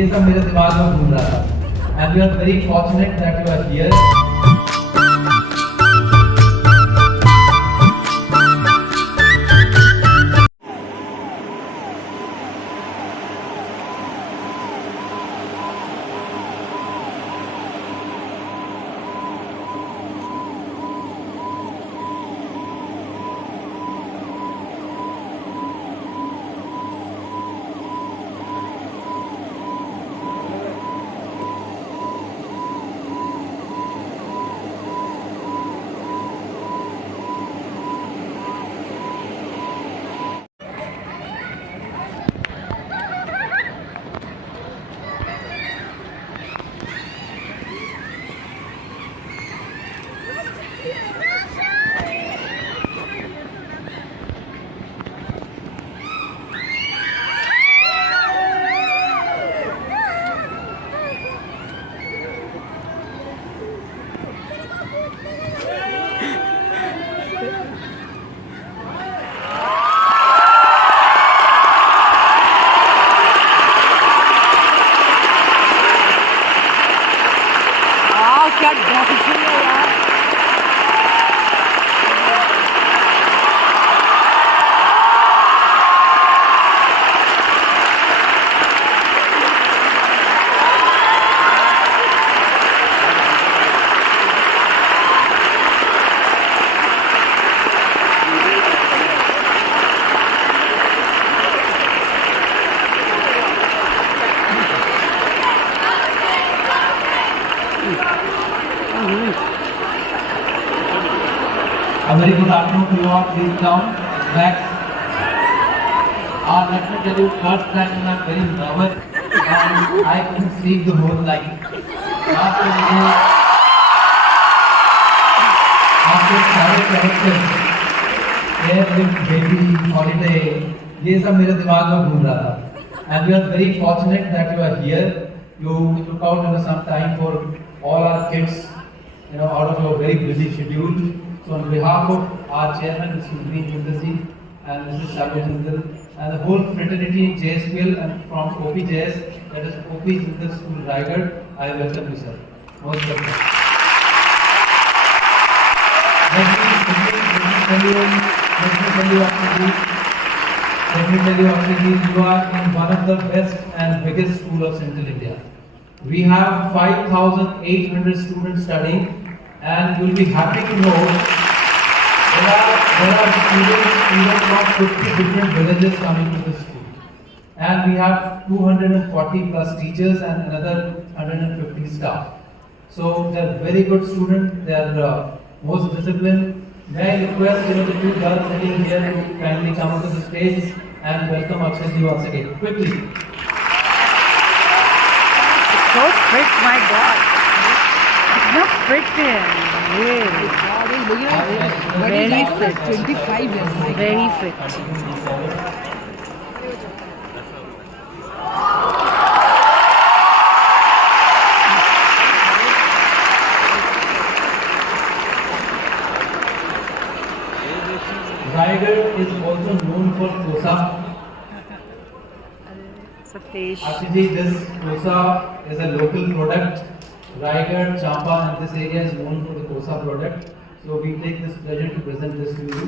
ये सब मेरे दिमाग में घूम रहा था and we are very fortunate that you are here. क्या डांसिंग है यार. A very good afternoon to you all. Please down, relax. Let me tell you, first time I'm very nervous and I couldn't sleep the whole night. After सारे characters, There with baby, holiday, ये सब मेरे दिमाग में घूम रहा था. And we are very fortunate that you are here. You took out some time for all our kids, out of your very busy schedule. So on behalf of our chairman, Mr. Green Yudhasi and Mrs. Shabir Jindal and the whole fraternity JSPL and from OPJS, that is OP Jindal School Raigad, I welcome you, sir. Most welcome. Let me tell you, Akshay, you are in one of the best and biggest school of Central India. We have 5,800 students studying, and you will be happy to know there are students even from 50 different villages coming to this school. And we have 240 plus teachers and another 150 staff. So they are very good students, they are most disciplined. May I request the two girls sitting here to kindly come onto the stage and welcome Akshay once again. Quickly. So fit, my God. इतना fit है ये. Very fit. 25 years. Very fit. Raigad is also known for dosa. Satish. Actually, this dosa is a local product. Raigad, Champa and this area is known for the dosa product. So we take this pleasure to present this to you.